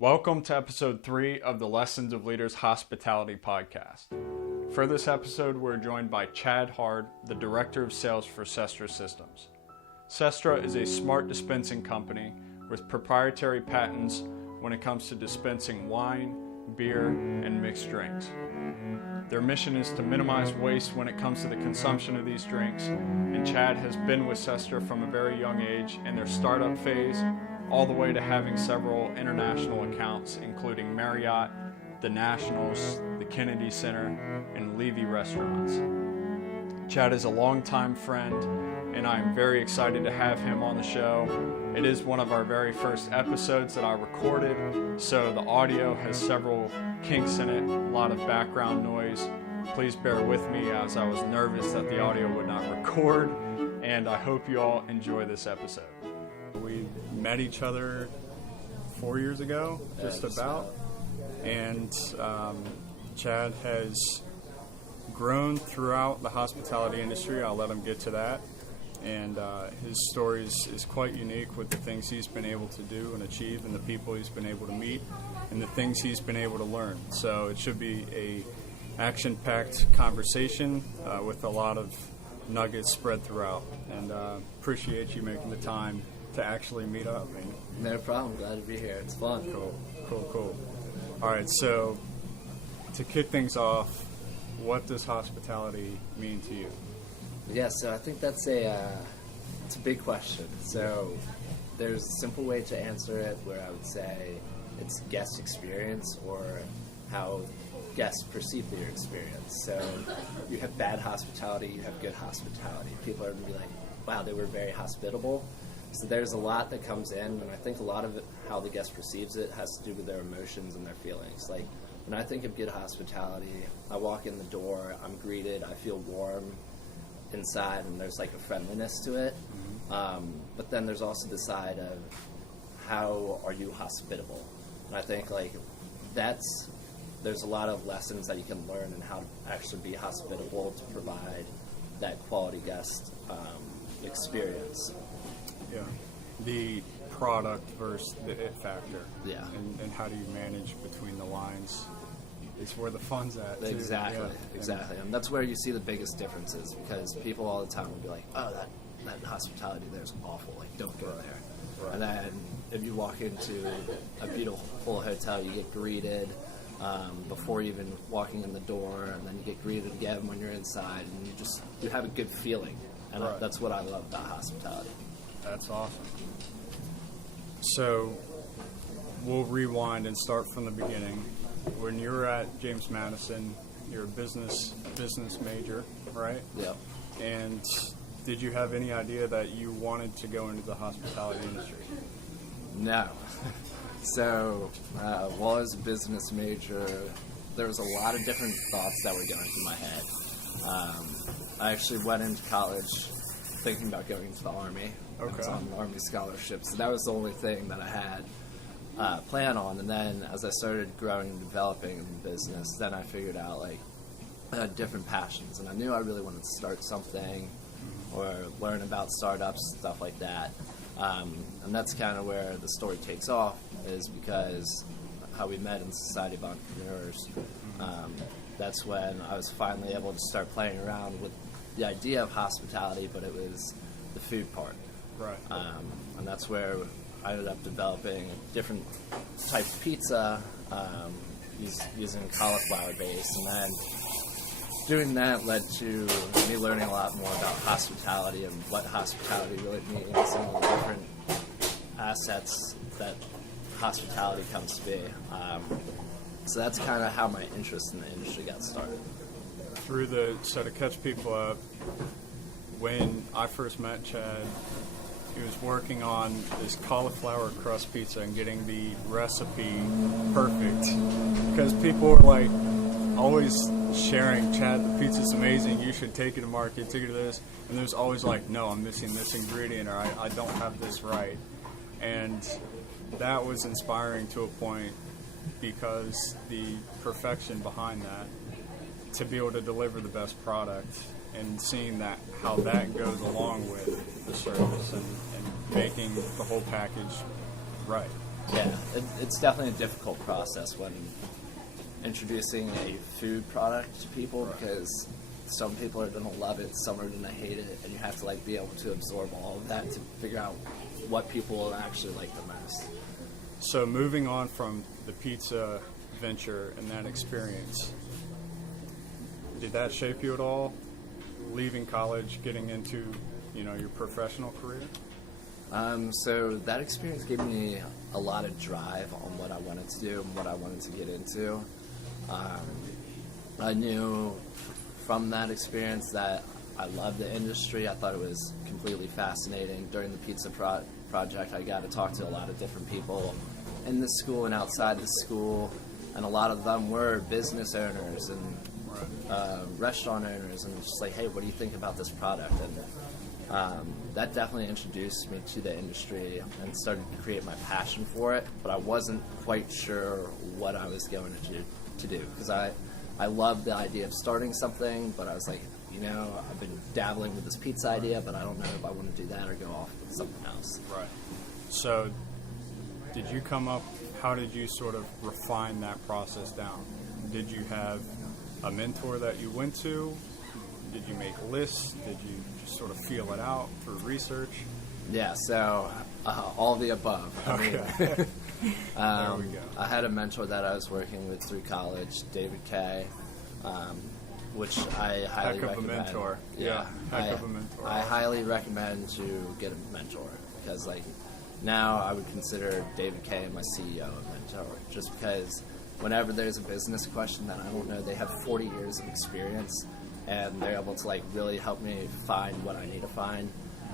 Welcome to episode 3 of the Lessons of Leaders Hospitality podcast. For this episode, we're joined by Chad Hard, the Director of Sales for Sestra Systems. Sestra is a smart dispensing company with proprietary patents when it comes to dispensing wine, beer, and mixed drinks. Their mission is to minimize waste when it comes to the consumption of these drinks, and Chad has been with Sestra from a very young age in their startup phase all the way to having several international accounts, including Marriott, the Nationals, the Kennedy Center, and Levy Restaurants. Chad is a longtime friend, and I am very excited to have him on the show. It is one of our very first episodes that I recorded, so the audio has several kinks in it, a lot of background noise. Please bear with me as I was nervous that the audio would not record, and I hope you all enjoy this episode. We met each other 4 years ago, just about, and Chad has grown throughout the hospitality industry. I'll let him get to that, and his story is quite unique with the things he's been able to do and achieve and the people he's been able to meet and the things he's been able to learn. So it should be a action-packed conversation with a lot of nuggets spread throughout, and appreciate you making the time to actually meet up. No problem. Glad to be here. It's fun. Cool. All right, so to kick things off, what does hospitality mean to you? Yeah, so I think that's it's a big question. So there's a simple way to answer it where I would say it's guest experience or how guests perceive their experience. So you have bad hospitality, you have good hospitality. People are going to be like, wow, they were very hospitable. So there's a lot that comes in, and I think a lot of it, how the guest perceives it has to do with their emotions and their feelings. Like, when I think of good hospitality, I walk in the door, I'm greeted, I feel warm inside, and there's like a friendliness to it. But then there's also the side of how are you hospitable? And I think like there's a lot of lessons that you can learn in how to actually be hospitable to provide that quality guest experience. Yeah, the product versus the it factor. Yeah. And how do you manage between the lines? It's where the fun's at, too. Exactly. And that's where you see the biggest differences, because people all the time will be like, oh, that hospitality there is awful. Like, don't go there. Right. And then if you walk into a beautiful hotel, you get greeted before even walking in the door, and then you get greeted again when you're inside, and you have a good feeling. And that's what I love about hospitality. That's awesome. So we'll rewind and start from the beginning. When you were at James Madison, you're a business major, right? Yep. And did you have any idea that you wanted to go into the hospitality industry? No. So while I was a business major, there was a lot of different thoughts that were going through my head. I actually went into college thinking about going into the Army. Okay. I was on an Army scholarship, so that was the only thing that I had plan on. And then as I started growing and developing in the business, then I figured out like I had different passions, and I knew I really wanted to start something or learn about startups, stuff like that. And that's kind of where the story takes off, is because how we met in Society of Entrepreneurs. That's when I was finally able to start playing around with the idea of hospitality, but it was the food part. Right. And that's where I ended up developing a different type of pizza using cauliflower base, and then doing that led to me learning a lot more about hospitality and what hospitality really means and the different assets that hospitality comes to be. So that's kind of how my interest in the industry got started. So to catch people up, when I first met Chad, he was working on this cauliflower crust pizza and getting the recipe perfect, because people were like always sharing, Chad, the pizza's amazing, you should take it to market, take it to this, and there's always like, no, I'm missing this ingredient, or I don't have this right. And that was inspiring to a point, because the perfection behind that, to be able to deliver the best product, and seeing that how that goes along with the service and making the whole package right. Yeah, it's definitely a difficult process when introducing a food product to people, because some people are going to love it, some are going to hate it, and you have to be able to absorb all of that to figure out what people will actually like the most. So moving on from the pizza venture and that experience, did that shape you at all? Leaving college, getting into, your professional career? So that experience gave me a lot of drive on what I wanted to do and what I wanted to get into. I knew from that experience that I loved the industry. I thought it was completely fascinating. During the pizza project, I got to talk to a lot of different people in the school and outside the school, and a lot of them were business owners and restaurant owners, and just hey, what do you think about this product? And that definitely introduced me to the industry and started to create my passion for it, but I wasn't quite sure what I was going to do, because I loved the idea of starting something, but I was I've been dabbling with this pizza idea, but I don't know if I want to do that or go off with something else. Right. So how did you sort of refine that process down? Did you have a mentor that you went to? Did you make lists? Did you just sort of feel it out through research? Yeah, so all the above. Okay. There we go. I had a mentor that I was working with through college, David Kay, which I highly recommend. Heck of a mentor. Yeah, heck of a mentor. I highly recommend to get a mentor, because now I would consider David Kay, my CEO, a mentor, just because whenever there's a business question that I don't know, they have 40 years of experience, and they're able to really help me find what I need to find.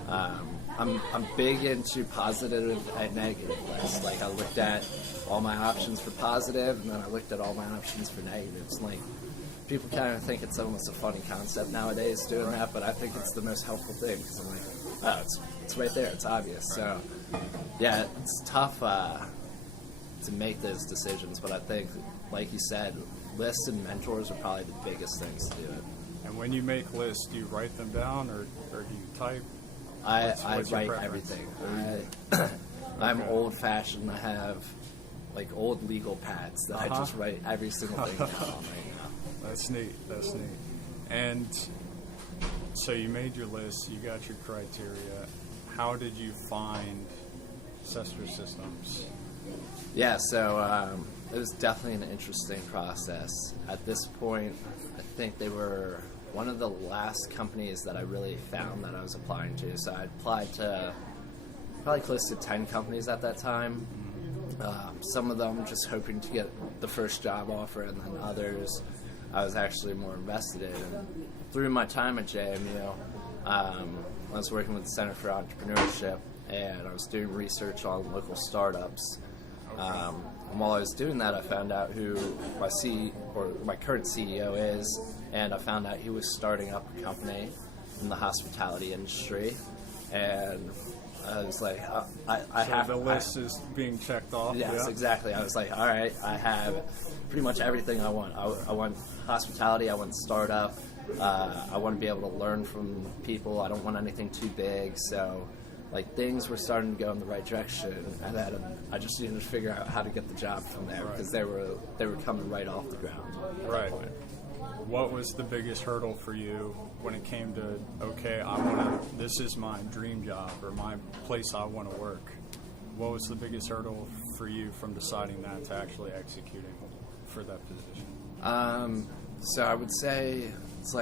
I'm big into positive and negative lists. I looked at all my options for positive, and then I looked at all my options for negatives. People kind of think it's almost a funny concept nowadays doing that, but I think it's the most helpful thing, because I'm oh, it's right there, it's obvious. So, yeah, it's tough to make those decisions, but I think, like you said, lists and mentors are probably the biggest things to do it. And when you make lists, do you write them down or do you type? I write everything. I'm old-fashioned. I have old legal pads that I just write every single thing down on right now. That's neat. And so you made your list, you got your criteria. How did you find Sestra Systems? Yeah, so it was definitely an interesting process. At this point, I think they were one of the last companies that I really found that I was applying to. So I applied to probably close to 10 companies at that time. Some of them just hoping to get the first job offer, and then others I was actually more invested in. And through my time at JMU, I was working with the Center for Entrepreneurship, and I was doing research on local startups. And while I was doing that, I found out who my current CEO is, and I found out he was starting up a company in the hospitality industry. And I was the list is being checked off. Yes, yeah? Exactly. I was all right, I have pretty much everything I want. I want hospitality, I want startup, I want to be able to learn from people, I don't want anything too big, so things were starting to go in the right direction, and I just needed to figure out how to get the job from there, because they were coming right off the ground. Right. What was the biggest hurdle for you when it came to, okay, this is my dream job or my place I want to work? What was the biggest hurdle for you from deciding that to actually executing for that position? So I would say it's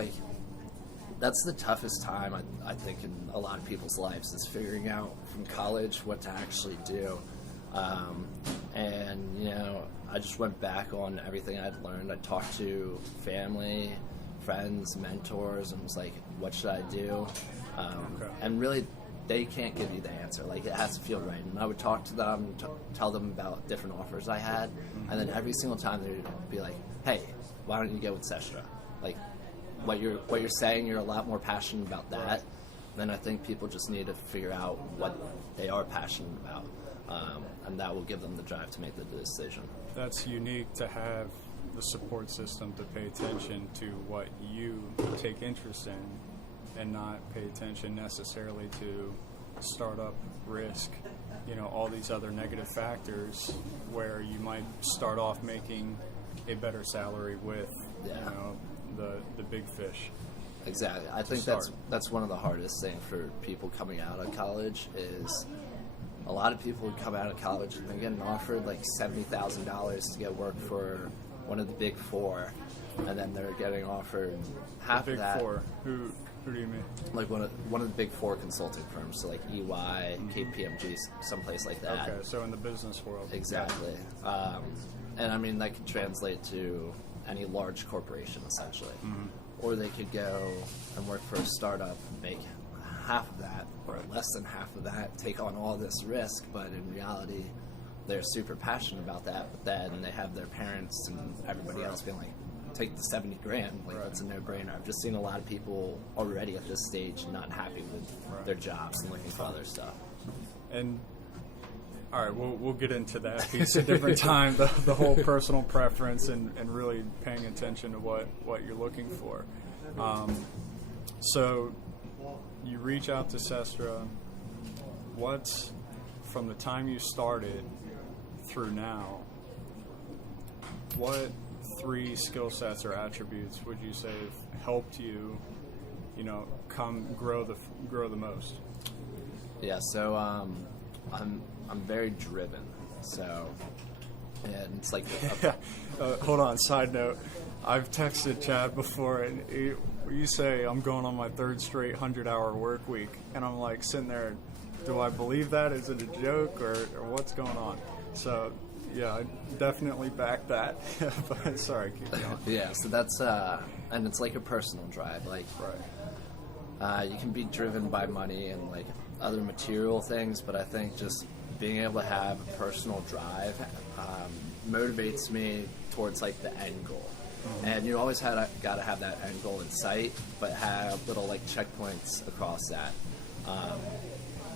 that's the toughest time, I think, in a lot of people's lives, is figuring out from college what to actually do. And, I just went back on everything I'd learned. I talked to family, friends, mentors, and was what should I do? And really, they can't give you the answer. It has to feel right. And I would talk to them, tell them about different offers I had, and then every single time they'd be like, hey, why don't you go with Sestra? What you're saying, you're a lot more passionate about that. Then I think people just need to figure out what they are passionate about, and that will give them the drive to make the decision. That's unique to have the support system to pay attention to what you take interest in and not pay attention necessarily to startup risk all these other negative factors where you might start off making a better salary with, the big fish. Exactly. I think that's one of the hardest things for people coming out of college is a lot of people would come out of college and they're getting offered like $70,000 to go work for one of the big four, and then they're getting offered half of that. Big four? Who do you mean? Like one of the big four consulting firms, so like EY, KPMG, someplace like that. Okay, so in the business world. Exactly. And I mean, that could translate to any large corporation, essentially. Mm-hmm. Or they could go and work for a startup and make half of that, or less than half of that, take on all this risk, but in reality, they're super passionate about that, but then they have their parents and everybody else being like, take the $70,000, like that's a no-brainer. I've just seen a lot of people already at this stage not happy with their jobs and looking for other stuff. And all right, we'll get into that piece a different time, the whole personal preference and really paying attention to what you're looking for. So you reach out to Sestra. What's, from the time you started through now, what 3 skill sets or attributes would you say have helped you, come grow the most? Yeah, so I'm very driven. So, and it's like hold on. Side note: I've texted Chad before, and you say I'm going on my 3rd straight 100-hour work week, and I'm like sitting there. Do I believe that? Is it a joke or what's going on? So. Yeah, I definitely back that. But sorry, keep going. Yeah, so that's and it's like a personal drive. Like, you can be driven by money and like other material things, but I think just being able to have a personal drive motivates me towards like the end goal. Mm-hmm. And you always got to have that end goal in sight, but have little like checkpoints across that.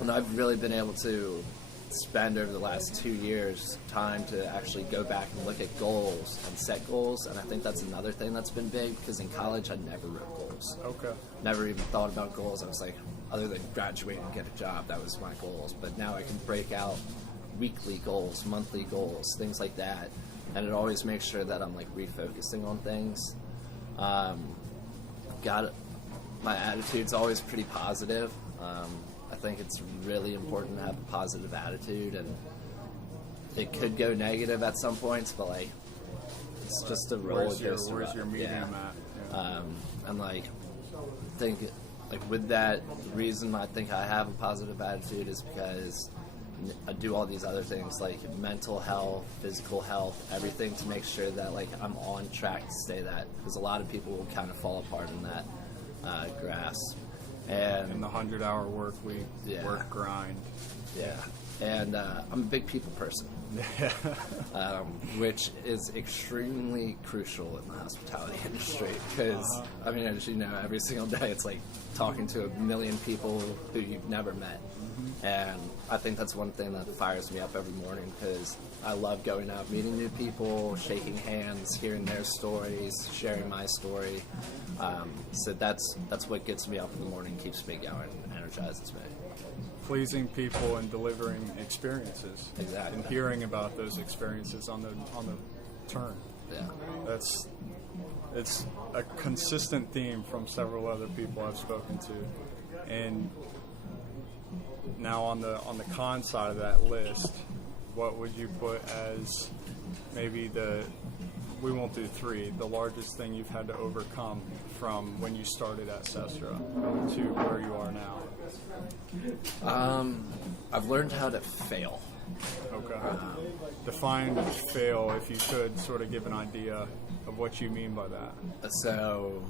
And I've really been able to spend over the last 2 years time to actually go back and look at goals and set goals, and I think that's another thing that's been big, because in college I never wrote goals. Okay. Never even thought about goals. I was like, other than graduate and get a job, that was my goals. But now I can break out weekly goals, monthly goals, things like that, and it always makes sure that I'm like refocusing on things. My attitude's always pretty positive. I think it's really important to have a positive attitude, and it could go negative at some points, but like it's just a roller coaster. Where's your medium at? Yeah. And like I think like with that, the reason I think I have a positive attitude is because I do all these other things like mental health, physical health, everything to make sure that like I'm on track to stay that, because a lot of people will kind of fall apart in that grasp. And in the 100-hour work week, work grind. Yeah. And I'm a big people person, which is extremand crucial in the hospitality industry, because, I mean, as you know, every single day it's like talking to a million people who you've never met. Mm-hmm. And I think that's one thing that fires me up every morning, because I love going out, meeting new people, shaking hands, hearing their stories, sharing my story. So that's what gets me up in the morning, keeps me going, and energizes me. Pleasing people and delivering experiences. Exactly. And hearing about those experiences on the turn. Yeah. It's a consistent theme from several other people I've spoken to. And now on the con side of that list, what would you put as maybe we won't do 3, the largest thing you've had to overcome from when you started at Sestra to where you are now? I've learned how to fail. Okay. Define fail, if you could sort of give an idea of what you mean by that. So,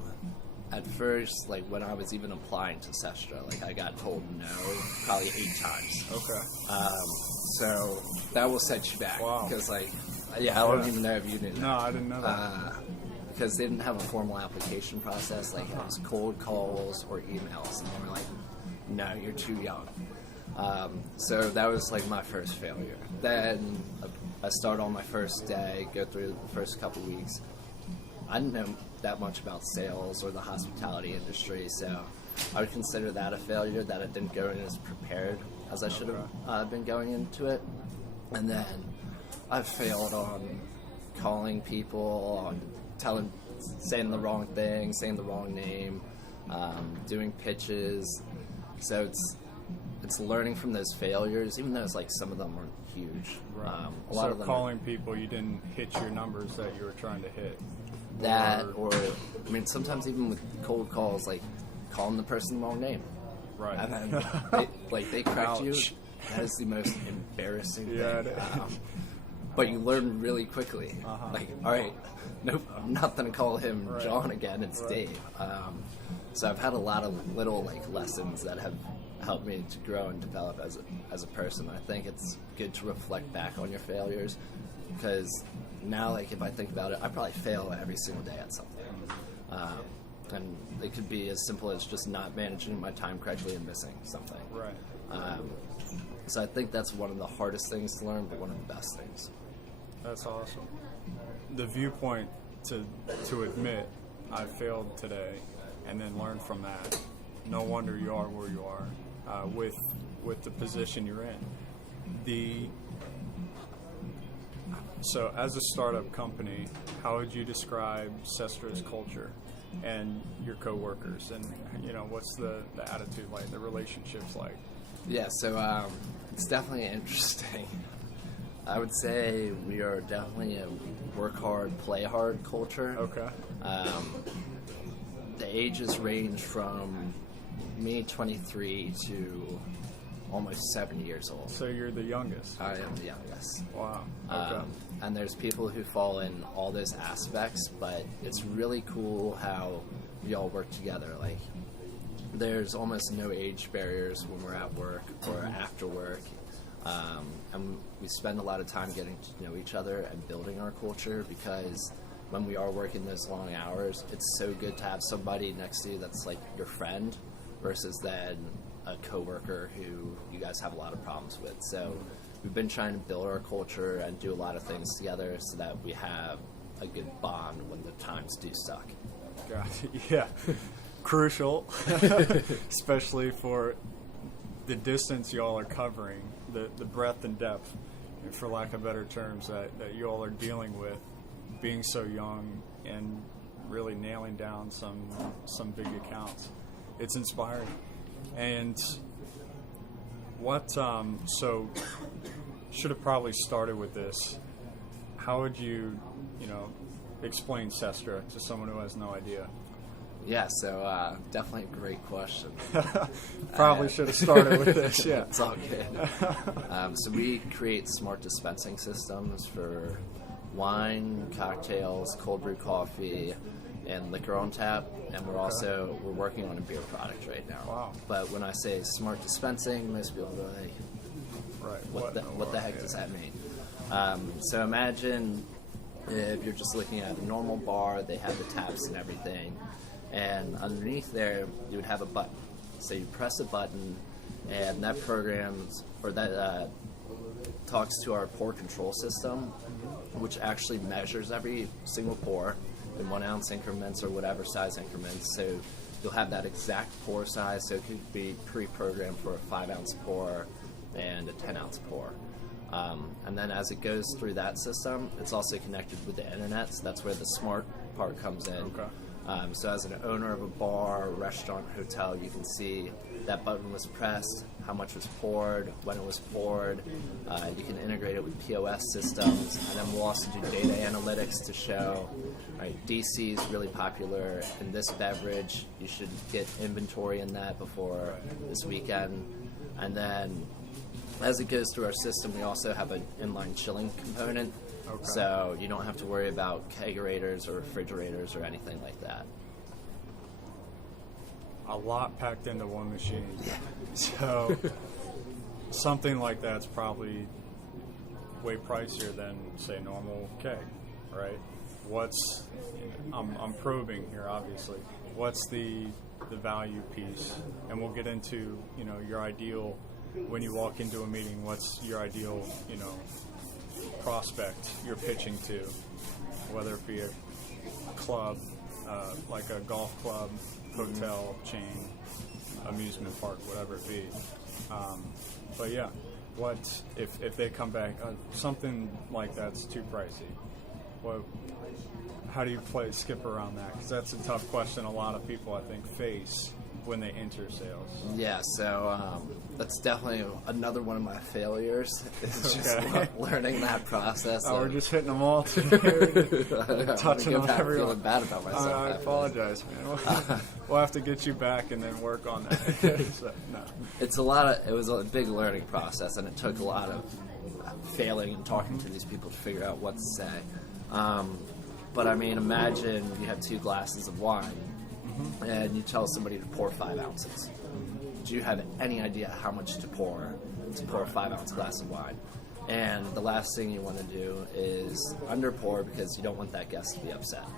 at first, like when I was even applying to Sestra, like I got told no probably 8 times. Okay. So that will set you back. Wow. Because I don't even know if you knew that. No, I didn't know that. Because they didn't have a formal application process. Like it was cold calls or emails, and they were like, "No, you're too young." So that was like my first failure. Then I start on my first day, go through the first couple weeks. I didn't know that much about sales or the hospitality industry, so I would consider that a failure, that I didn't go in as prepared. as I should have been going into it. And then I've failed on calling people, on saying the wrong thing, saying the wrong name, doing pitches. So it's learning from those failures, even though it's like some of them aren't huge. Right. A lot of them calling people, you didn't hit your numbers that you were trying to hit. Or I mean, sometimes even with cold calls, like calling the person the wrong name. Right. And then they correct you. That is the most embarrassing thing. But you learn really quickly. Like, all right, nope, I'm not going to call him John again. It's Dave. So I've had a lot of little like lessons that have helped me to grow and develop as a person. I think it's good to reflect back on your failures, because now, like, if I think about it, I probably fail every single day at something. And it could be as simple as just not managing my time correctly and missing something. Right. So I think that's one of the hardest things to learn, but one of the best things. That's awesome. The viewpoint to admit I failed today and then learn from that. No wonder you are where you are with the position you're in. So as a startup company, how would you describe Sestra's culture and your coworkers, and what's the attitude like, the relationships like? Yeah, so it's definitely interesting. I would say we are definitely a work hard, play hard culture. Okay. The ages range from me, 23, to almost 70 years old. So you're the youngest? I am the youngest. Wow. Okay. And there's people who fall in all those aspects, but it's really cool how we all work together. Like, there's almost no age barriers when we're at work or after work. And we spend a lot of time getting to know each other and building our culture, because when we are working those long hours, it's so good to have somebody next to you that's like your friend versus then a coworker who you guys have a lot of problems with. So we've been trying to build our culture and do a lot of things together so that we have a good bond when the times do suck. Got it. Yeah. Crucial, especially for the distance y'all are covering, the breadth and depth, for lack of better terms, that you all are dealing with, being so young and really nailing down some big accounts. It's inspiring. And what, so should have probably started with this. How would you, explain Sestra to someone who has no idea? Yeah, so definitely a great question. Probably should have started with this, yeah. It's all good. So we create smart dispensing systems for wine, cocktails, cold brew coffee, and liquor on tap. And we're working on a beer product right now. Wow. But when I say smart dispensing, most people go like, right. What the heck does that mean? So imagine if you're just looking at a normal bar, they have the taps and everything. And underneath there, you would have a button. So you press a button, and that programs, or that talks to our pour control system, which actually measures every single pour in 1 ounce increments or whatever size increments. So you'll have that exact pour size. So it could be pre-programmed for a 5 ounce pour and a 10 ounce pour. And then as it goes through that system, it's also connected with the internet. So that's where the smart part comes in. Okay. So as an owner of a bar, restaurant, hotel, you can see that button was pressed, how much was poured, when it was poured. You can integrate it with POS systems, and then we'll also do data analytics to show, right, DC is really popular in this beverage. You should get inventory in that before this weekend. And then as it goes through our system, we also have an inline chilling component. Okay. So you don't have to worry about kegerators or refrigerators or anything like that. A lot packed into one machine. Yeah. So something like that's probably way pricier than, say, normal keg, right? I'm probing here, obviously. What's the value piece? And we'll get into, your ideal, when you walk into a meeting, what's your ideal, prospect you're pitching to, whether it be a club, like a golf club, hotel chain, amusement park, whatever it be. But yeah, what if they come back something like that's too pricey? How do you skip around that? Because that's a tough question a lot of people, I think, face when they enter sales. Yeah, so that's definitely another one of my failures. It's just learning that process. We're just hitting them all today. Touching on everyone. Feeling bad about myself. I apologize, man. We'll have to get you back and then work on that. So, no. It was a big learning process, and it took a lot of failing and talking to these people to figure out what to say. But I mean, imagine you have 2 glasses of wine, and you tell somebody to pour 5 ounces. Do you have any idea how much to pour a 5-ounce glass of wine? And the last thing you want to do is under pour, because you don't want that guest to be upset.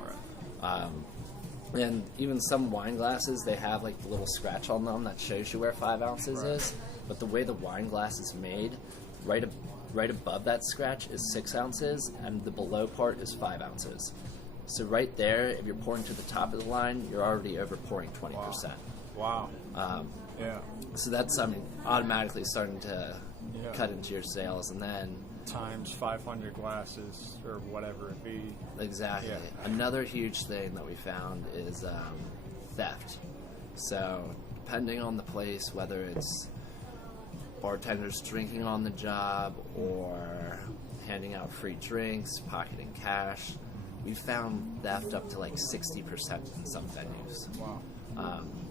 And even some wine glasses, they have like the little scratch on them that shows you where 5 ounces is. But the way the wine glass is made, right above that scratch is 6 ounces, and the below part is 5 ounces. So right there, if you're pouring to the top of the line, you're already over pouring 20%. Wow. Yeah. So that's automatically starting to cut into your sales, and then times 500 glasses or whatever it be. Exactly. Yeah. Another huge thing that we found is theft. So depending on the place, whether it's bartenders drinking on the job or handing out free drinks, pocketing cash, we found theft up to like 60% in some venues. Wow.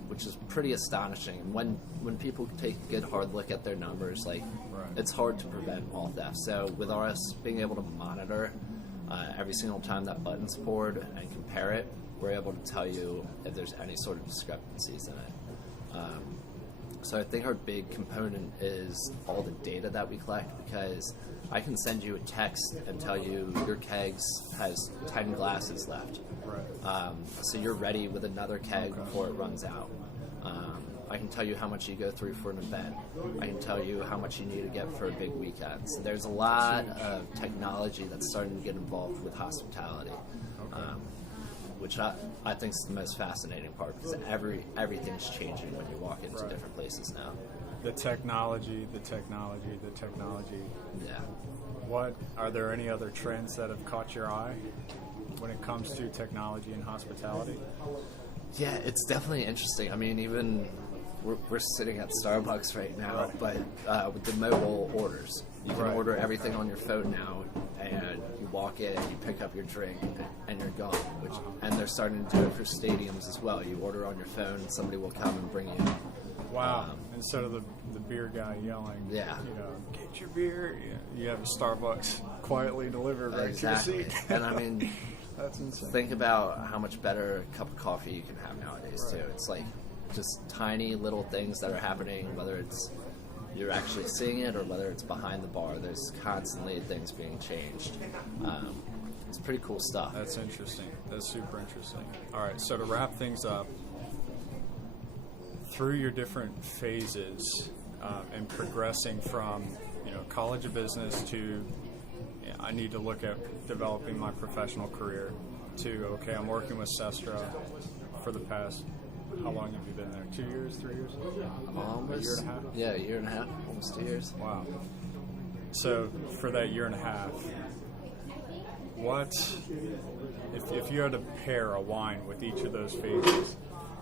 Which is pretty astonishing. When people take a good hard look at their numbers, it's hard to prevent all theft. So with us being able to monitor every single time that button's poured and compare it, we're able to tell you if there's any sort of discrepancies in it. So I think our big component is all the data that we collect, because I can send you a text and tell you your kegs has 10 glasses left. Right. So you're ready with another keg before it runs out. I can tell you how much you go through for an event. I can tell you how much you need to get for a big weekend. So there's a lot of technology that's starting to get involved with hospitality, which I think is the most fascinating part, because everything's changing when you walk into different places now. The technology. Yeah. Are there any other trends that have caught your eye when it comes to technology and hospitality? Yeah, it's definitely interesting. I mean, even we're sitting at Starbucks right now, but with the mobile orders, you can order everything on your phone now, and you walk in, you pick up your drink, and you're gone. And they're starting to do it for stadiums as well. You order on your phone, and somebody will come and bring you. Wow! Instead of the beer guy yelling, get your beer. You have a Starbucks quietly delivered right to your seat. And I mean, that's insane. Think about how much better a cup of coffee you can have nowadays too. It's like just tiny little things that are happening, whether it's you're actually seeing it or whether it's behind the bar. There's constantly things being changed. It's pretty cool stuff. That's interesting. That's super interesting. All right, so to wrap things up, through your different phases and progressing from College of Business to I need to look at developing my professional career to I'm working with Sestra for the past, how long have you been there? 2 years, 3 years? Almost. A year and a half? Yeah, a year and a half, almost 2 years. Wow. So for that year and a half, what if you had to pair a wine with each of those phases?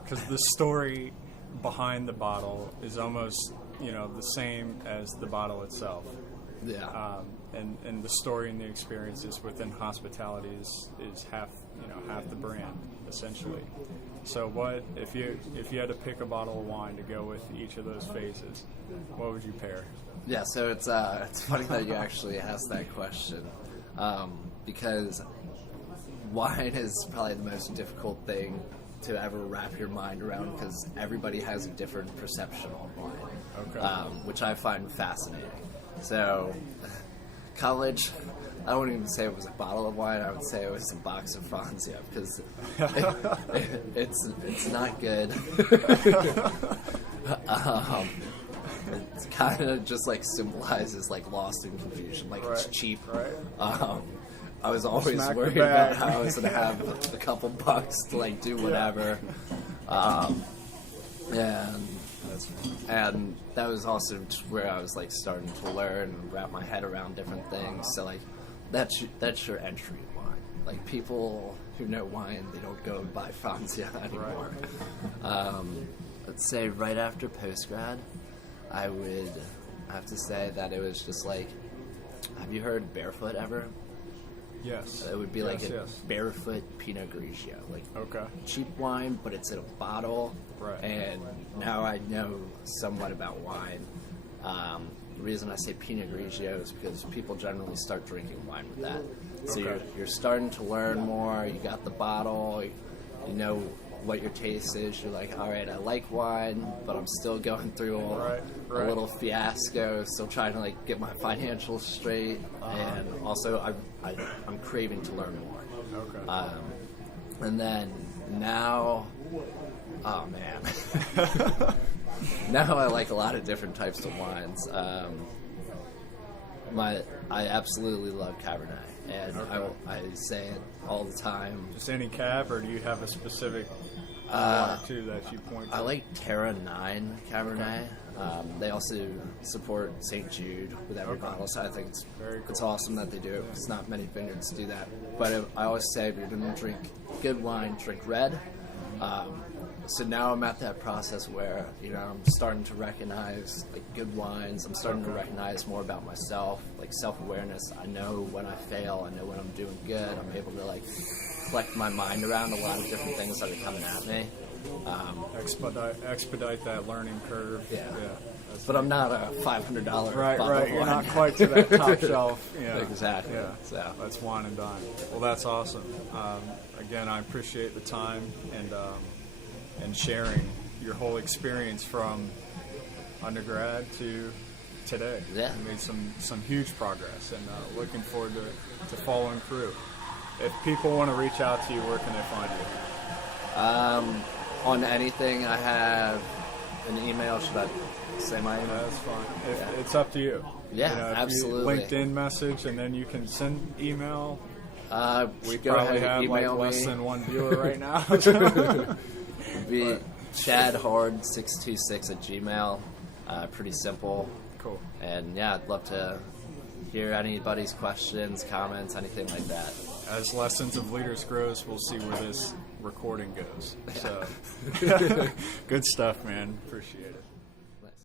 Because the story behind the bottle is almost the same as the bottle itself. Yeah. And the story and the experiences within hospitality is half the brand essentially. So what if you had to pick a bottle of wine to go with each of those phases, what would you pair? Yeah, so it's funny that you actually asked that question, because wine is probably the most difficult thing to ever wrap your mind around, because everybody has a different perception on wine, which I find fascinating. So, college, I wouldn't even say it was a bottle of wine. I would say it was a box of Franzia, because it's not good. It's kind of just like symbolizes like lost in confusion, like it's cheap. Right. I was always worried about how I was going to have a couple bucks to like do whatever. And And that was also just where I was like starting to learn and wrap my head around different things. So like that's your entry wine. Like people who know wine, they don't go and buy Franzia anymore. Let's say right after post-grad, I would have to say that it was just like, have you heard Barefoot ever? Yes. It would be like a Barefoot Pinot Grigio, like cheap wine, but it's in a bottle. Right. And now I know somewhat about wine. The reason I say Pinot Grigio is because people generally start drinking wine with that. So you're starting to learn more. You got the bottle. You know what your taste is. You're like, all right, I like wine, but I'm still going through a little fiasco. Still trying to like get my financials straight, and also I'm craving to learn more. And then now, oh man, now I like a lot of different types of wines. I absolutely love Cabernet, and I say it all the time. Just any cab, or do you have a specific one or two that you point to? I like Terra 9 Cabernet. They also support St. Jude with every bottle, so I think it's very cool. It's awesome that they do it. It's not many vineyards do that. But I always say if you're going to drink good wine, drink red. So now I'm at that process where, you know, I'm starting to recognize like good wines. I'm starting to recognize more about myself, like self-awareness. I know when I fail. I know when I'm doing good. I'm able to like collect my mind around a lot of different things that are coming at me. Expedite that learning curve. Yeah. But I'm not a $500 bottle right. of You're wine. not quite to that top shelf. Yeah. Exactly. Yeah. So that's wine and dine. Well, that's awesome. Again, I appreciate the time and sharing your whole experience from undergrad to today. Yeah. You made some huge progress, and looking forward to following through. If people want to reach out to you, where can they find you? On anything, I have an email. Should I say my email? That's fine. It's up to you. Yeah, you know, absolutely. LinkedIn message, and then you can send email. We go probably ahead, have like email less me. than one viewer right now. It'd be chadhard626 at Gmail. Pretty simple. Cool. And yeah, I'd love to hear anybody's questions, comments, anything like that. As Lessons of Leaders grows, we'll see where this recording goes. So, good stuff, man. Appreciate it.